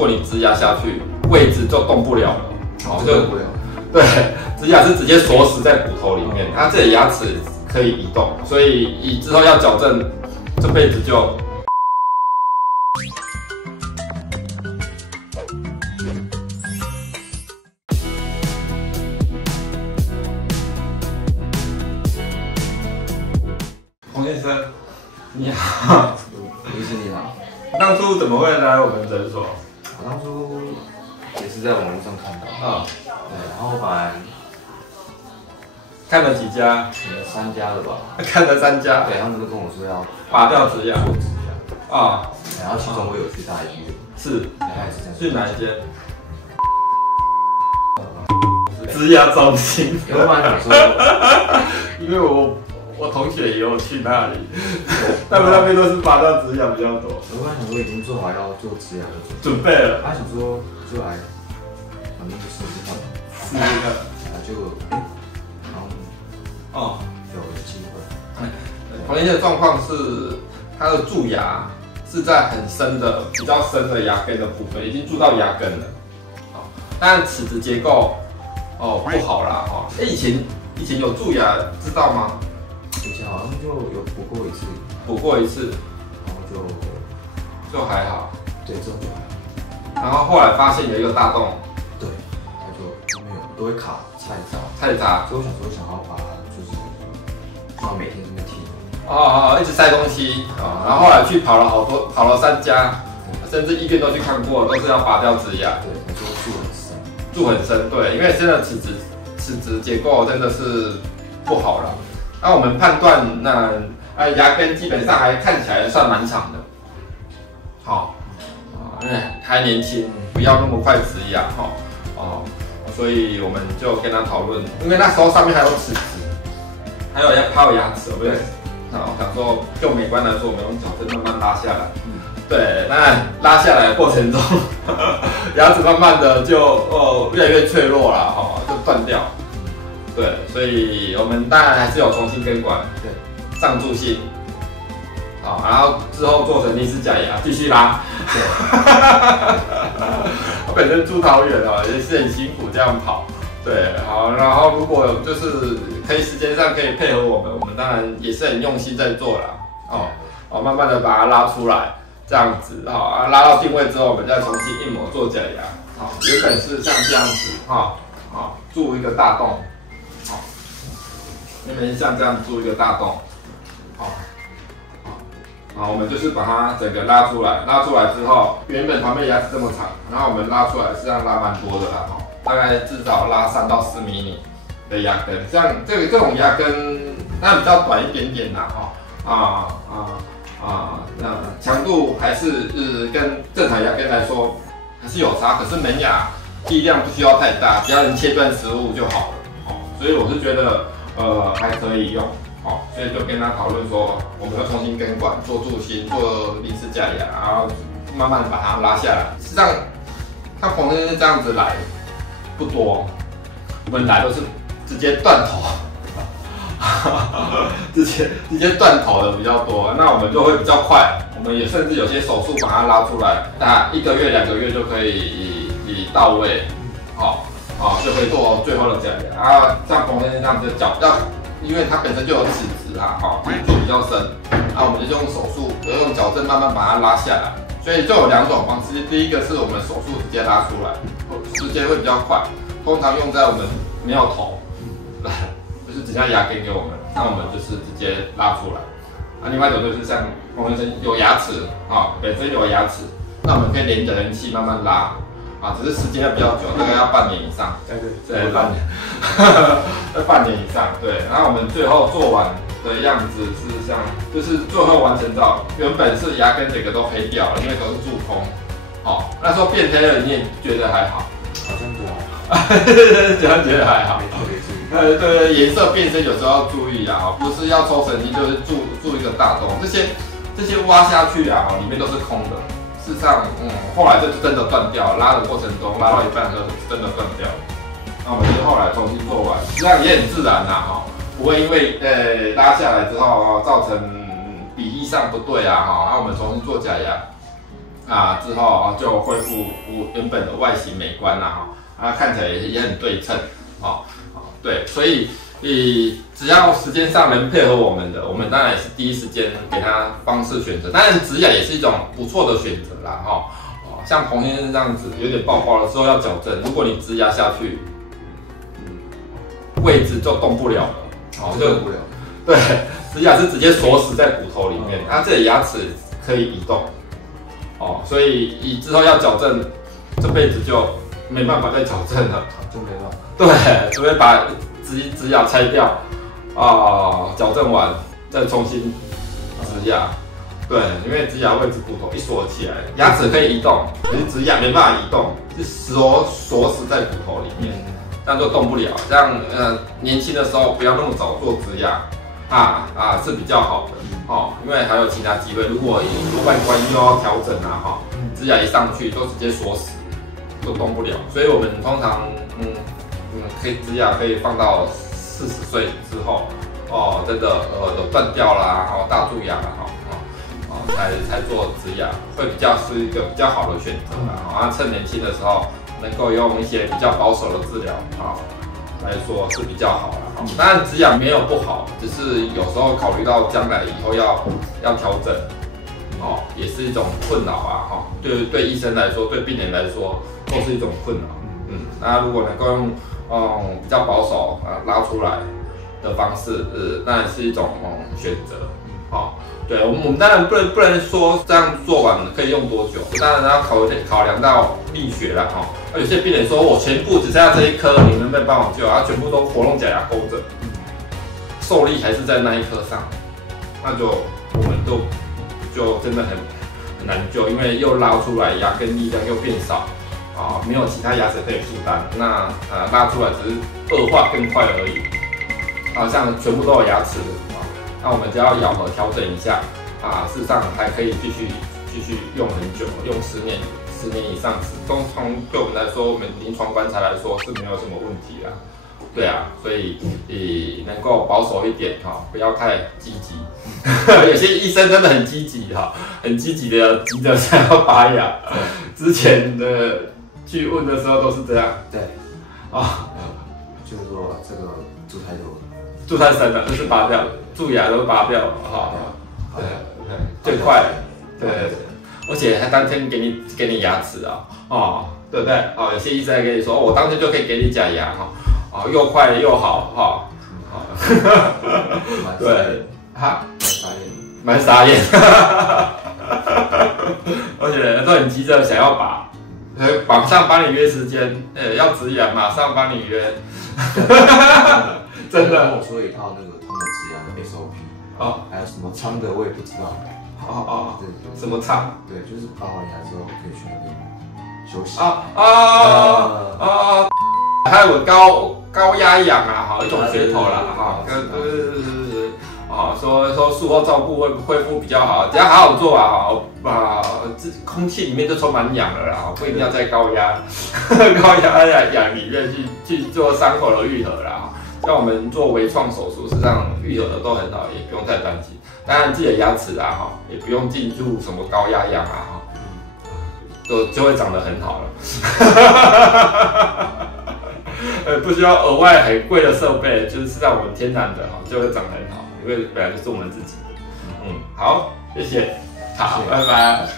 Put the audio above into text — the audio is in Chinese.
果你植牙下去，位置就动不了了，哦，就动不了。对，植牙是直接锁死在骨头里面，它这里牙齿可以移动，所以你之后要矫正，这辈子就。洪先生，你好，医师你好，当初怎么会来我们诊所？我当初也是在网络上看到，对，然后本来看了几家？可能3家的吧，看了3家，对，他们都跟我说要拔掉植牙，做植牙，啊，然后其中我有去大医院，是，去哪一间？植牙中心。因为我本来想说，因为我同学也有去那里，他们那边都是拔掉植牙比较多。我本来想说已经做好要做植牙的准备了，他想说就来，反正就试试看，试试看，然后就哦，有机会。黄先生的状况是他的蛀牙是在很深的、比较深的牙根的部分，已经蛀到牙根了。但齿质结构不好啦以前有蛀牙，知道吗？以前好像就有补过一次，然后就还好。对，之后就还好。然后后来发现有一个大洞，对，它就没有都会卡菜渣，所以我想要把它就是，然后每天这么剃。一直塞东西然后后来去跑了3家，甚至医院都去看过，都是要拔掉植牙。对，他说蛀很深，对，因为真的齿质结构真的是不好了。那我们判断牙根基本上还看起来算蛮长的，还年轻，不要那么快植牙所以我们就跟他讨论，因为那时候上面还有齿质，还有牙齿，对，想说就美观来说，我们用矫正慢慢拉下来。对，那拉下来的过程中，牙齿慢慢的就越来越脆弱了就断掉。对，所以我们当然还是有重新根管，对，上助性，然后之后做成逆式假牙，继续拉。对，我本身住桃园也是很辛苦这样跑。对，好，然后如果就是可以时间上可以配合我们当然也是很用心在做啦。慢慢的把它拉出来。这样子拉到定位之后，我们再重新印模做假牙。原本是像这样子蛀一个大洞，原本是像这样蛀一个大洞，我们就是把它整个拉出来，之后，原本旁边牙齿这么长，然后我们拉出来，实际上拉蛮多的啦大概至少拉3到4毫米的牙根，像这种牙根，那比较短一点点啦那强度还是跟正常牙根来说还是有差，可是门牙剂量不需要太大，只要能切断食物就好了所以我是觉得还可以用所以就跟他讨论说，我们要重新根管，做助兴，做逆式假牙，然后慢慢把它拉下来。实际上，像彭先生这样子来不多，我们来都是直接断头。直接断头的比较多，那我们就会比较快，我们也甚至有些手术把它拉出来，那1个月2个月就可以到位，就可以做最后的假牙像彭先生这样子矫，因为它本身就有齿质蛀比较深，我们就用手术，用矫正慢慢把它拉下来，所以就有2种方式，第一个是我们手术直接拉出来，时间会比较快，通常用在我们没有头。就是只像牙根给我们，那我们就是直接拉出来。另外一种就是像彭先生有牙齿本身有牙齿，那我们可以连着人气慢慢拉只是时间要比较久，这个要半年以上。对，半年，要半年以上。对，然后我们最后做完的样子是就是最后完成照，原本是牙根整个都黑掉了，因为都是蛀空。那时候变黑了，你也觉得还好？好像觉得还好。这样觉得还好。对，颜色变深有时候要注意不是要抽神经，就是蛀一个大洞。这些挖下去里面都是空的。事实上，后来就真的断掉，拉的过程中拉到一半的时候真的断掉。那我们就后来重新做完，实际上也很自然不会因为拉下来之后造成比例上不对那我们重新做假牙，之后就恢复原本的外形美观啦看起来也很对称对，所以只要时间上能配合我们的，我们当然也是第一时间给他方式选择。当然植牙也是一种不错的选择啦像彭先生这样子有点爆爆的时候要矫正，如果你植牙下去，位置就动不了了就动不了。对，植牙是直接锁死在骨头里面，这里牙齿可以移动所以之后要矫正，这辈子就没办法再矫正了，就没办法。对，除非把植牙拆掉矫正完再重新植牙。对，因为植牙位置骨头一锁起来，牙齿可以移动，可是植牙没办法移动，是锁死在骨头里面，这样就动不了。这样年轻的时候不要那么早做植牙是比较好的因为还有其他机会。如果外观又要调整植牙一上去都直接锁死，都动不了。所以我们通常可以植牙可以放到40岁之后真的有断掉啦大蛀牙啦才做植牙，会是一个比较好的选择啦趁年轻的时候能够用一些比较保守的治疗来说是比较好啦当然植牙没有不好，只是有时候考虑到将来以后要调整也是一种困扰对医生来说，对病人来说都是一种困扰。那如果能够用比较保守拉出来的方式，当然是一种选择对，我们当然不能说这样做完可以用多久，当然要考量到力学啦有些病人说我全部只剩下这一颗，你能不能帮我救全部都活动假牙勾着，受力还是在那一颗上，那就我们就真的很难救，因为又拉出来牙根力量又变少没有其他牙齿可以负担，那拉出来只是恶化更快而已像全部都有牙齿那我们只要咬合调整一下事实上还可以继续用很久，用10年以上，通常对我们来说，我们临床观察来说是没有什么问题啦。对所以能够保守一点不要太积极。有些医生真的很积极很积极的急着想要拔牙。之前的去问的时候都是这样。对就是说这个蛀太深了，就是拔掉，蛀牙都拔掉了对，最快对，而且还当天给你牙齿对不对有些医生还跟你说我当天就可以给你假牙又快又好对蛮傻眼而且都很急着想要拔，马上帮你约时间，要植牙马上帮你约。真的跟我说一套那个他们植牙的 SOP 还有什么仓的我也不知道什么仓？对，就是拔完牙之后可以去那边休息还有高压氧一种噱头啦说术后照顾会恢复比较好，只要好好做空气里面就充满氧了啦，不一定要在高压氧里面去做伤口的愈合啦。像我们做微创手术，实际上愈合的都很好，也不用太担心。当然自己的牙齿也不用进入什么高压氧就会长得很好了。不需要额外很贵的设备，就是让我们天然的就会长得很好，因为本来就是我们自己的。好，谢谢，好，拜拜。